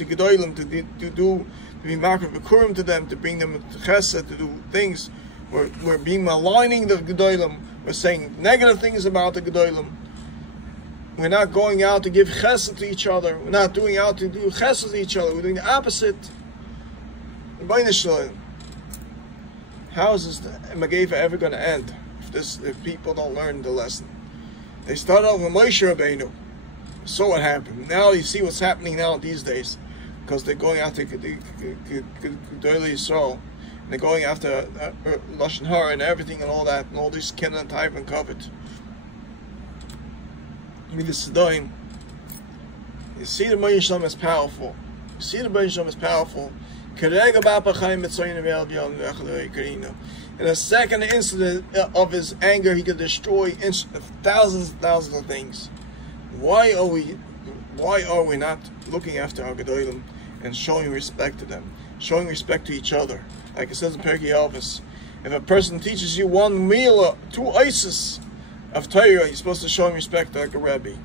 to Gedolim, to be Makar Bikurim to them, to bring them to Chesed, to do things. We're being maligning the Gedolim. We're saying negative things about the Gedolim. We're not going out to give Chesed to each other. We're not doing out to do Chesed to each other. We're doing the opposite. How is this Megeva ever going to end if people don't learn the lesson? They start out with Moshe Rabbeinu. So what happened? Now you see what's happening now these days, because they're going after Gedolei Yisrael, and they're going after Lashon Hara and everything and all that, and all these Kenan type and covet. You see the Moshe Shalom is powerful. You see the Moshe Shalom is powerful. In a second incident of his anger, he could destroy thousands and thousands of things. Why are we not looking after our Gedolim and showing respect to them, showing respect to each other? Like it says in Perkei Elvis, if a person teaches you one meal, 2 ices of Torah, you're supposed to show him respect like a Rebbe.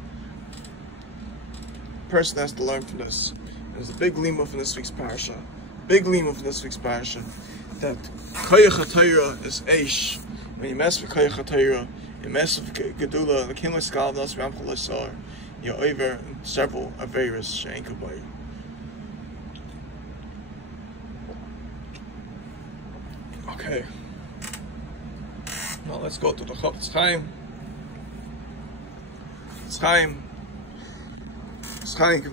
A person has to learn from this. And there's a big lima from this week's parasha. Big lima from this week's parasha. That Koyach HaTorah is Eish. When you mess with Koyach HaTorah, you mess with Gedula, the King of Skal, Nas Ram Chalasar, you're over several Averis, Shein Kabay. Okay. Now let's go to the Chofetz Chaim. Chaim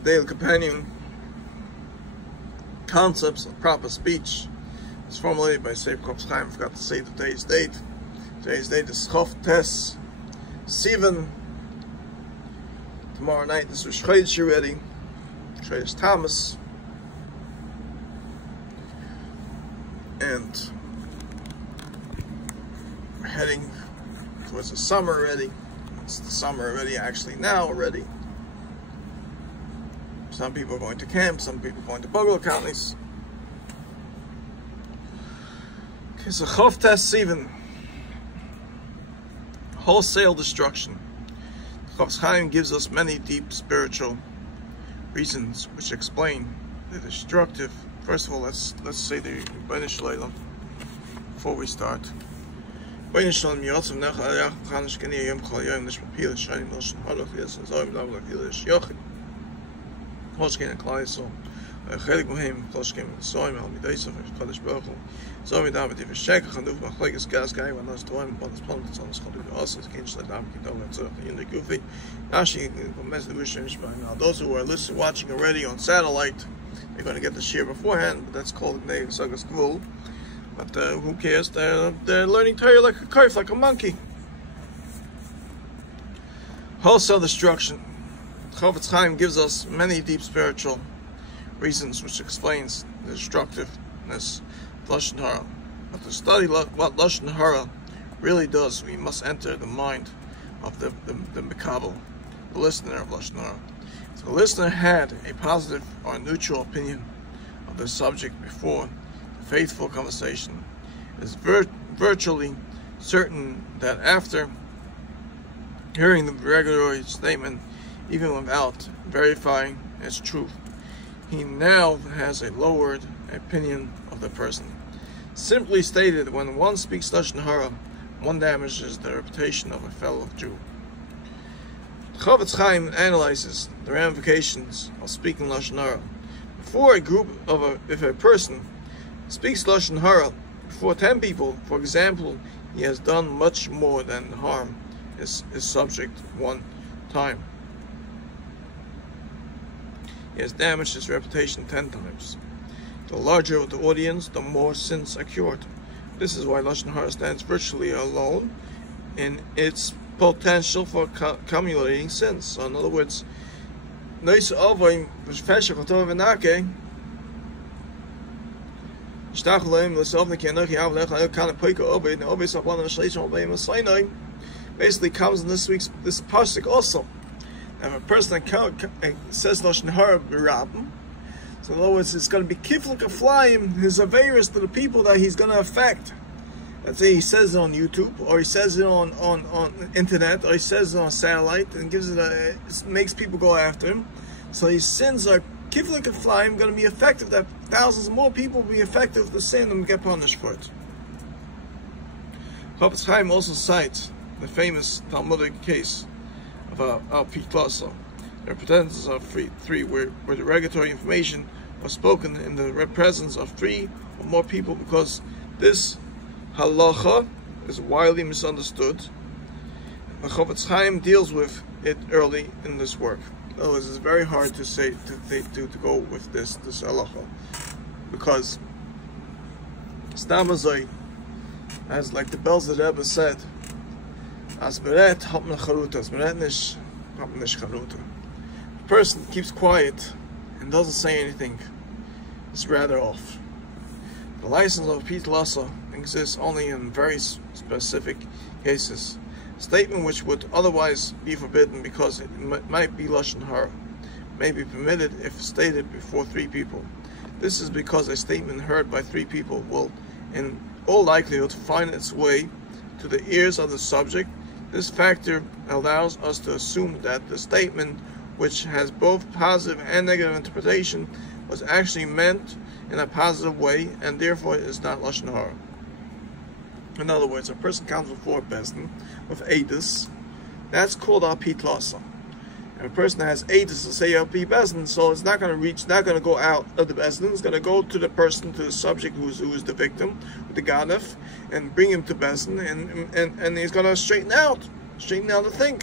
Daily Companion. Concepts of proper speech. It's formulated by Sefer Chofetz Chaim. I forgot to say today's date. Today's date is Chof Sivan. Tomorrow night is Rosh Chodesh already. Chodesh Thomas. And we're heading towards the summer already. It's the summer already, actually now already. Some people are going to camp, some people are going to bungalow counties. Okay, so Chof Sivan. Wholesale destruction. Chofetz Chaim gives us many deep spiritual reasons which explain the destructive. First of all, let's say the B'nai Shleilam before we start. B'nai Shleilam Yotzav Necha Ayach Chanish Keni Yom Chol Yom Nish Mapil Shayim Loshen Halach Yis Zoyim Dav Lakil Yish Yochid Choshkein and Klal Yisrael Chelik Mohem Choshkein and Zoyim Al Midaysav Chodesh Baruch Hu Zoyim Dav Tiv Shek Chanuf Machlekes Gas Gai Van Nas Toim Bon Spon Tzon Schodu Osas Kin Shlei Dav Kitov Tzorach Yindik Gufi Nashi Mes Levushim Shvaim. Now those who are listening, watching already on satellite, they're going to get the share beforehand, but that's called the Sagas Gvul. But who cares? They're learning Torah like a kaf, like a monkey. Wholesale destruction. Chofetz Chaim gives us many deep spiritual reasons which explains the destructiveness of Lashon Hara. But to study what Lashon Hara really does, we must enter the mind of the Mekabel, the listener of Lashon Hara. If the listener had a positive or neutral opinion of the subject before the faithful conversation, it is virtually certain that after hearing the regulatory statement, even without verifying its truth, he now has a lowered opinion of the person. Simply stated, when one speaks Lashon Hara, one damages the reputation of a fellow Jew. Chofetz Chaim analyzes the ramifications of speaking Lashon Hara. Before if a person speaks Lashon Hara before 10 people, for example, he has done much more than harm his subject one time. He has damaged his reputation 10 times. The larger the audience, the more sins are cured. This is why Lashon Hara stands virtually alone in its potential for accumulating sins. So in other words, basically comes in this pasuk also. And if a person says Lashon Hara b'rabim, so in other words, it's going to be kiflik aflayim, his averis to the people that he's going to affect. Let's say he says it on YouTube, or he says it on internet, or he says it on satellite, and gives it makes people go after him. So his sins are kiflik and flying going to be effective, that thousands more people will be effective to sin and get punished for it. Chaim also cites the famous Talmudic case of Al-Pitlasa, the representatives of three, where the derogatory information was spoken in the presence of 3 or more people, because this halacha is widely misunderstood. The Chaim deals with it early in this work. In other words, it's very hard to say to go with this halacha, because Stamazoi, as like the Belz that Rebbe said, as meret hapna charuta, as meret nish hapna charuta. The person keeps quiet and doesn't say anything, it's rather off. The license of Pitlasa exists only in very specific cases. A statement which would otherwise be forbidden because it might be lashon hara may be permitted if stated before 3 people. This is because a statement heard by 3 people will, in all likelihood, find its way to the ears of the subject. This factor allows us to assume that the statement, which has both positive and negative interpretation, was actually meant in a positive way, and therefore is not lashon hara. In other words, a person comes before Bezdin with Eidus, that's called Al-Pitlasa. And a person that has Eidus to say Al-Pi Bezdin, so it's not going to go out of the Bezdin, it's going to go to the person, to the subject who is the victim, the Ganef, and bring him to Bezdin, and he's going to straighten out the thing.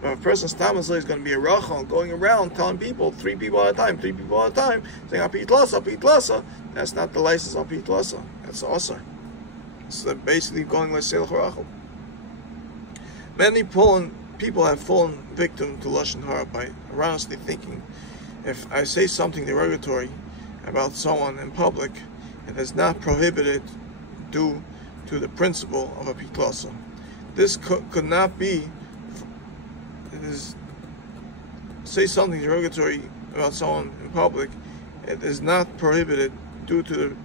But if a person's Tamazah is going to be a Rachel, going around telling people, 3 people at a time, saying Al-Pitlasa, that's not the license of Pitlasa, that's also. So basically going like Seil Harachel. Many people have fallen victim to lashon hara by erroneously thinking, if I say something derogatory about someone in public, it is not prohibited due to the principle of a pitlasa. This could not be. Say something derogatory about someone in public, it is not prohibited due to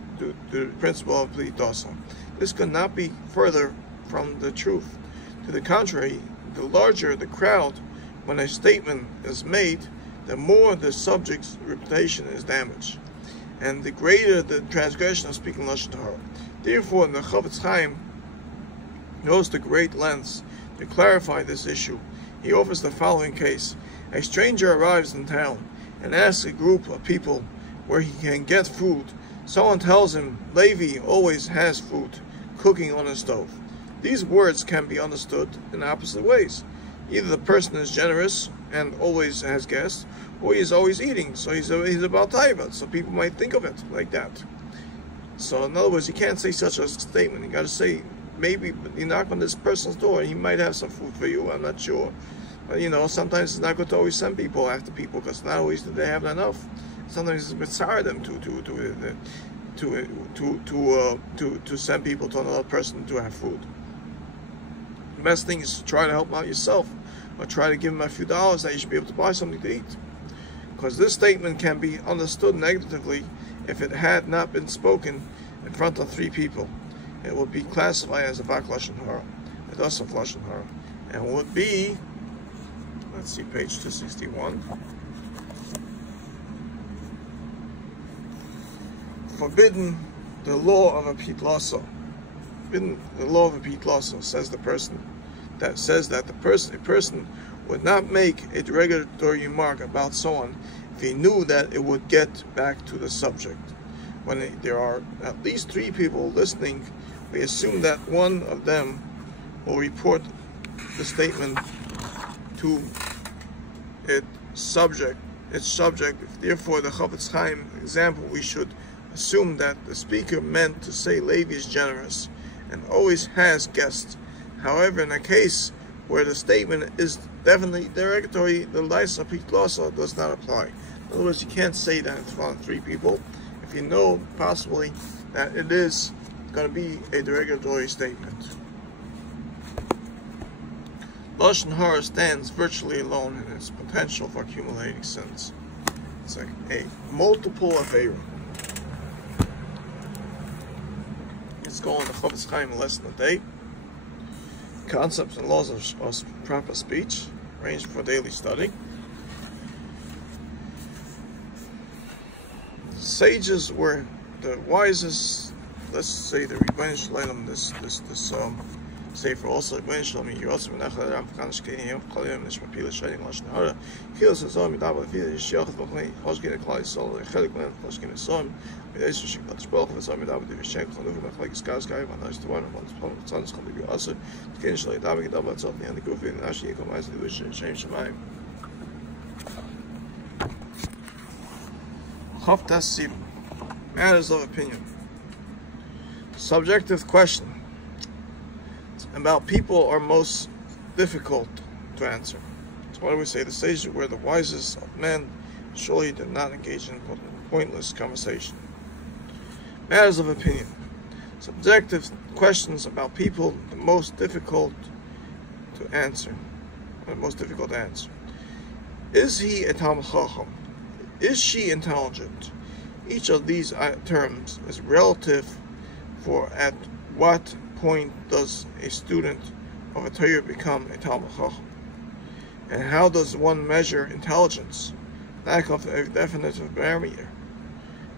the principle of pitlasa. This could not be further from the truth. To the contrary, the larger the crowd when a statement is made, the more the subject's reputation is damaged, and the greater the transgression of speaking lashon hara. Therefore, the Chaim goes to great lengths to clarify this issue. He offers the following case: a stranger arrives in town and asks a group of people where he can get food. Someone tells him Levi always has food cooking on his stove. These words can be understood in opposite ways. Either the person is generous and always has guests, or he is always eating, so he's about taiva, so people might think of it like that. So in other words, you can't say such a statement. You got to say, maybe you knock on this person's door and he might have some food for you, I'm not sure. But sometimes it's not good to always send people after people, because not always do they have enough. Sometimes it's a bit sorry them to send people to another person to have food. The best thing is to try to help out yourself, or try to give them a few dollars that you should be able to buy something to eat. Because this statement can be understood negatively if it had not been spoken in front of 3 people. It would be classified as a bak lashon hara, a dasaf lashon hara, and would be, let's see, page 261. Forbidden the law of a pitlasa. Forbidden the law of a pitlasa, says the person. That says that a person would not make a derogatory remark about someone if he knew that it would get back to the subject. When there are at least 3 people listening, we assume that one of them will report the statement to its subject. Therefore, the Chofetz Chaim example, we should assume that the speaker meant to say Levi is generous and always has guests. However, in a case where the statement is definitely derogatory, the license of pitlasa does not apply. In other words, you can't say that in front of 3 people if you know possibly that it is going to be a derogatory statement. Lashon hara stands virtually alone in its potential for accumulating sins. It's like a multiple avera. Let's go on the Chofetz Chaim lesson today. Concepts and laws of proper speech, arranged for daily study. sages were the wisest. Let's say the Rebbeinu Shalom, this Sefer also Rebbeinu Shalom Yosef Menachal Ram Kanashkei Yom Chalim Nishmapila Shining Lashon Hara Kilos Azam Midabel Fida Yishyach V'Chnei Choshkin Klal Yisrael Chelik Men Choshkin Esom Midesh Shiklat Shbach V'Azam Midabel Divishenk Chanuv Mechlek Skaz Gai Vanash Tavan Vanash Tzanus Chanuv Yosef Tkein Shalei Dabek Dabel Tzot Nian Gufi Nashi Yikom Ma'as Divish Shem Shemayim Chav Tas Siv Matters of opinion. Subjective question about people are most difficult to answer. So what do we say? The sages were the wisest of men, surely did not engage in pointless conversation. Matters of opinion. Subjective questions about people the most difficult to answer. The most difficult to answer. Is he a Talmid Chacham? Is she intelligent? Each of these terms is relative for at what point does a student of a Torah become a Talmid Chacham? And how does one measure intelligence? Lack of a definitive parameter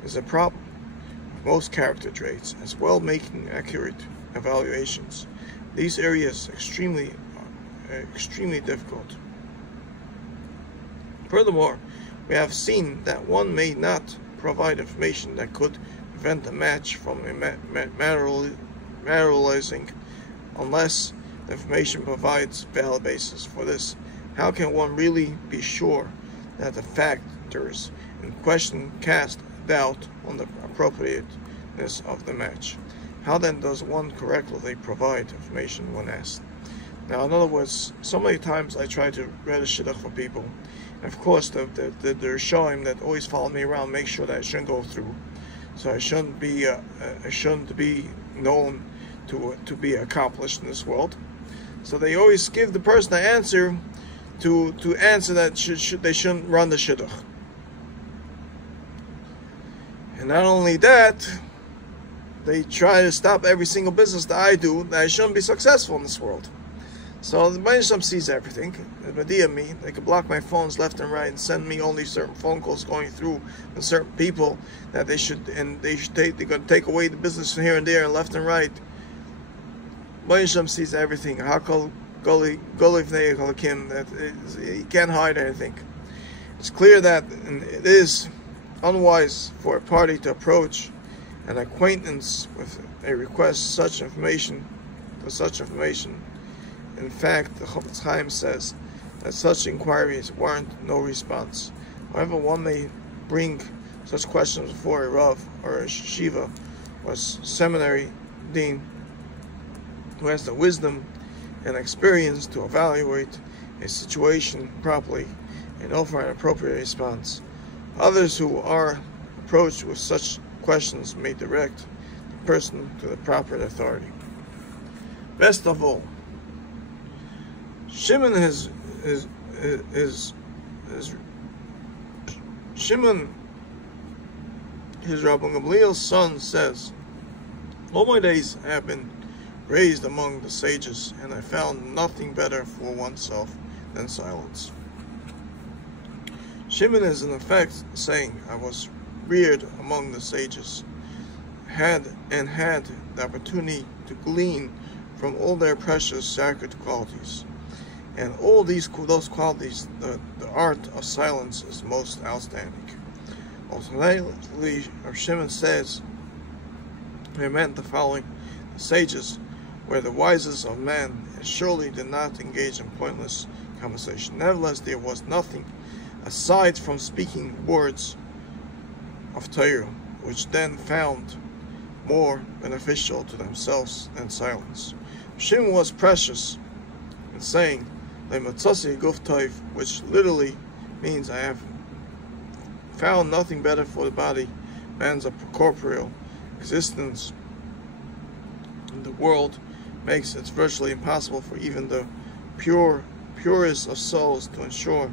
is a problem with most character traits, as well making accurate evaluations. These areas extremely difficult. Furthermore, we have seen that one may not provide information that could prevent a match from materializing unless the information provides valid basis for this. How can one really be sure that the factors in question cast doubt on the appropriateness of the match? How then does one correctly provide information when asked? Now, in other words, so many times I try to read a shidduch for people. And of course, the Rishonim that always follow me around make sure that I shouldn't go through. So I shouldn't be known to be accomplished in this world. So they always give the person an answer to answer that they shouldn't run the shidduch. And not only that, they try to stop every single business that I do that I shouldn't be successful in this world. So the Rebbeinu Sees everything. The Medea me, they can block my phones left and right and send me only certain phone calls going through with certain people that they're going to take away the business from here and there and left and right. Rebbeinu sees everything. That he can't hide anything. It's clear that it is unwise for a party to approach an acquaintance with a request for such information. In fact, the Chaim says that such inquiries warrant no response. However, one may bring such questions before a Rav or a Shiva or seminary dean who has the wisdom and experience to evaluate a situation properly and offer an appropriate response. Others who are approached with such questions may direct the person to the proper authority. Best of all, Shimon his Rabbi Gamliel's son says, all my days have been raised among the sages, and I found nothing better for oneself than silence. Shimon is in effect saying, I was reared among the sages, had the opportunity to glean from all their precious sacred qualities. And all those qualities, the art of silence is most outstanding. Ultimately, Rav Shimon says, he meant the following: the sages were the wisest of men, and surely did not engage in pointless conversation. Nevertheless, there was nothing aside from speaking words of Torah, which then found more beneficial to themselves than silence. Shimon was precious in saying, which literally means I have found nothing better for the body. Man's corporeal existence in the world makes it virtually impossible for even the purest of souls to ensure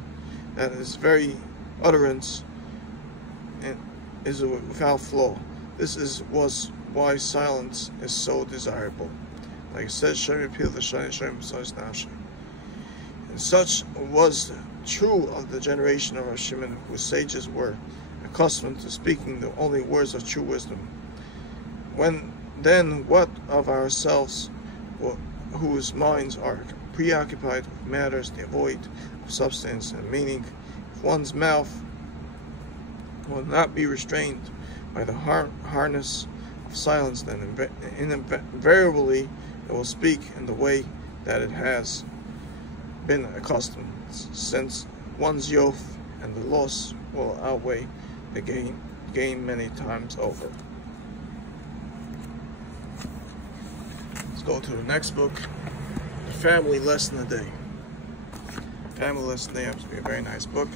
that his very utterance is without flaw. This was why silence is so desirable. Like it says, and such was true of the generation of Rav Shimon, whose sages were accustomed to speaking the only words of true wisdom. Then what of ourselves, whose minds are preoccupied with matters devoid of substance and meaning? If one's mouth will not be restrained by the harness of silence, then invariably it will speak in the way that it has been accustomed, since one's yoke and the loss will outweigh the gain many times over. Let's go to the next book, The Family Lesson a Day. Family Lesson a Day happens to be a very nice book.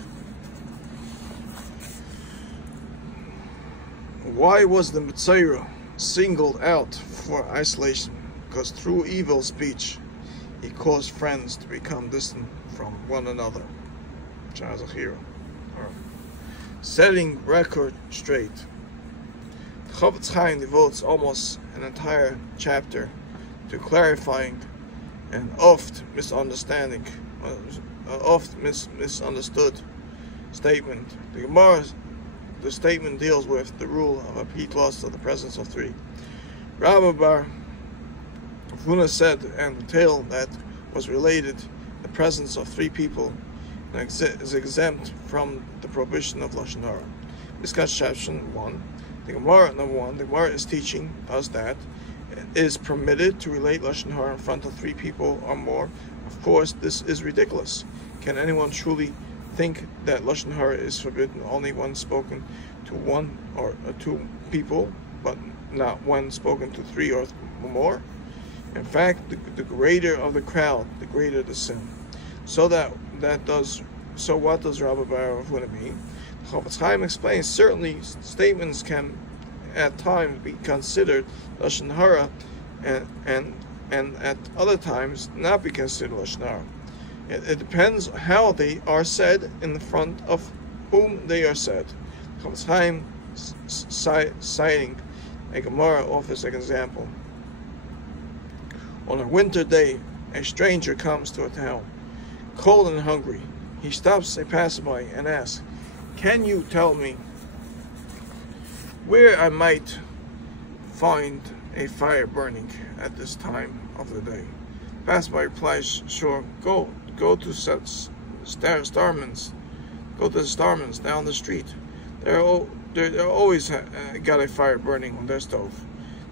Why was the Mitzayra singled out for isolation? Because through evil speech he caused friends to become distant from one another. Child of hero. Setting record straight. Chaim devotes almost an entire chapter to clarifying an misunderstood statement. The statement deals with the rule of a repeat loss of the presence of three. Rabbi Bar Huna said, and the tale that was related, the presence of three people is exempt from the prohibition of Lashon Hara. Misconception 1. The Gemara is teaching us that it is permitted to relate Lashon Hara in front of three people or more. Of course, this is ridiculous. Can anyone truly think that Lashon Hara is forbidden only when spoken to one or two people, but not when spoken to three or more? In fact, the greater of the crowd, the greater the sin. So what does Rabbi Bar Huna mean? Chaim explains, certainly statements can at times be considered Lashon Hara and at other times not be considered Lashon Hara. It depends how they are said in the front of whom they are said. Chaim, citing a Gemara, offers an example. On a winter day, a stranger comes to a town, cold and hungry. He stops a passerby and asks, "Can you tell me where I might find a fire burning at this time of the day?" The passerby replies, "Sure, go to Starman's. Go to the Starman's down the street. They're always got a fire burning on their stove."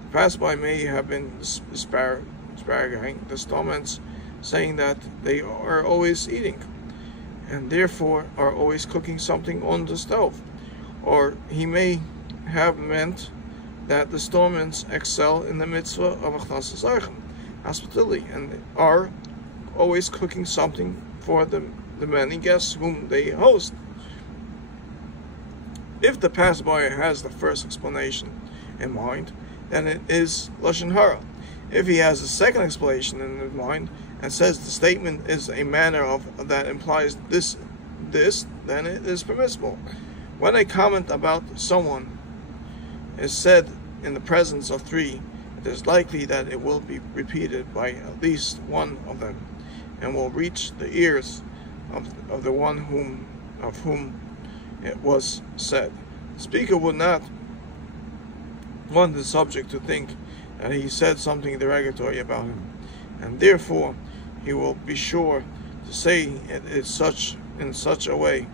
The passerby may have been disparaging the Starman's, saying that they are always eating, and therefore are always cooking something on the stove. Or he may have meant that the Starmans excel in the mitzvah of achnasas orchim, hospitality, and are always cooking something for the many guests whom they host. If the passerby has the first explanation in mind, then it is Lashon Hara. If he has a second explanation in his mind and says the statement is a manner of that implies this, then it is permissible. When a comment about someone is said in the presence of three, it is likely that it will be repeated by at least one of them, and will reach the ears of the one of whom it was said. The speaker would not want the subject to think that he said something derogatory about him, and therefore he will be sure to say it is in such a way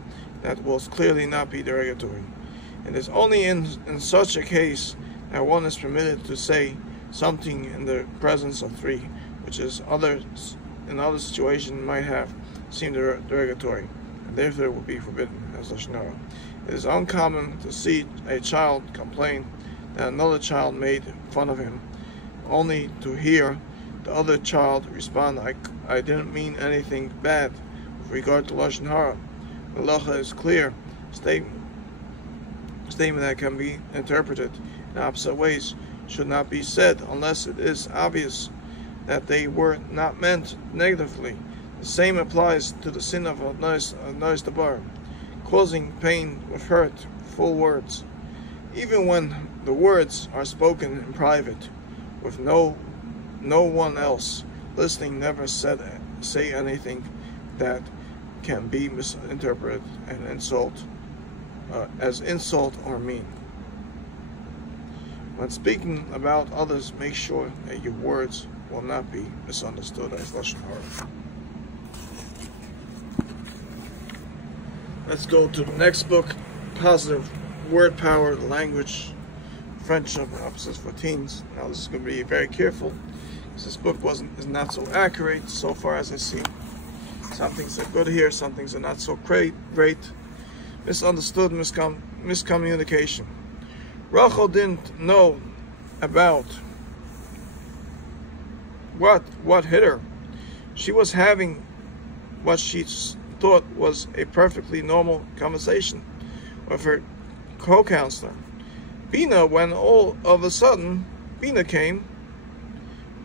that will clearly not be derogatory. It is only in such a case that one is permitted to say something in the presence of three, which is in other situations might have seemed derogatory, and therefore would be forbidden as Lashon Hara. It is uncommon to see a child complain that another child made fun of him, only to hear the other child respond, I didn't mean anything bad with regard to Lashon Hara. The halacha is clear, statement that can be interpreted in opposite ways should not be said unless it is obvious that they were not meant negatively. The same applies to the sin of a nois dabar, causing pain with hurtful words. Even when the words are spoken in private, with no one else listening, never say anything that can be misinterpreted and insult as insult or mean. When speaking about others, make sure that your words will not be misunderstood as lashon hara. Let's go to the next book, Positive Word Power, the Language, Friendship, and Opposites for Teens. Now this is going to be very careful, because this book is not so accurate so far as I see. Some things are good here, some things are not so great. Misunderstood, miscommunication. Rachel didn't know about what hit her. She was having what she thought was a perfectly normal conversation with her co-counselor, Bina, when all of a sudden Bina came,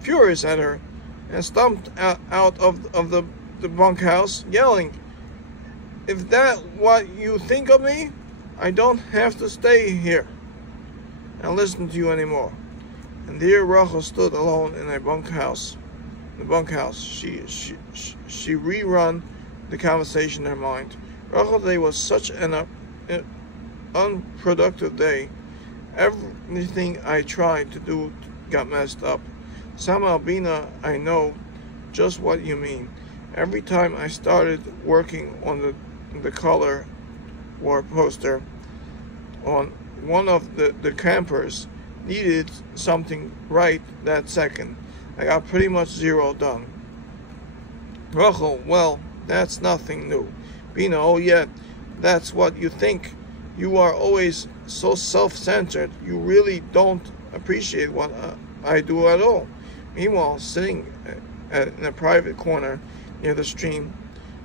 furious at her, and stomped out of the bunkhouse, yelling, "If that's what you think of me, I don't have to stay here and listen to you anymore." And there Rachel stood alone in a bunkhouse. The bunkhouse. She rerun the conversation in her mind. Rachel's day was such an unproductive day. Everything I tried to do got messed up. Somehow, Bina, I know just what you mean. Every time I started working on the color war poster, on one of the campers needed something right that second. I got pretty much zero done. Rachel, well, that's nothing new. Bina, oh yeah, that's what you think. You are always so self-centered. You really don't appreciate what I do at all. Meanwhile, sitting in a private corner near the stream,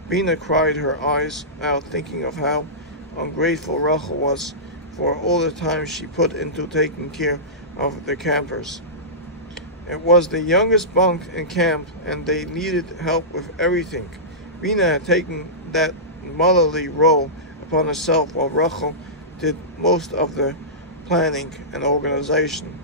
Bina cried her eyes out, thinking of how ungrateful Rachel was for all the time she put into taking care of the campers. It was the youngest bunk in camp, and they needed help with everything. Bina had taken that motherly role upon herself, while Rachel did most of the planning and organization.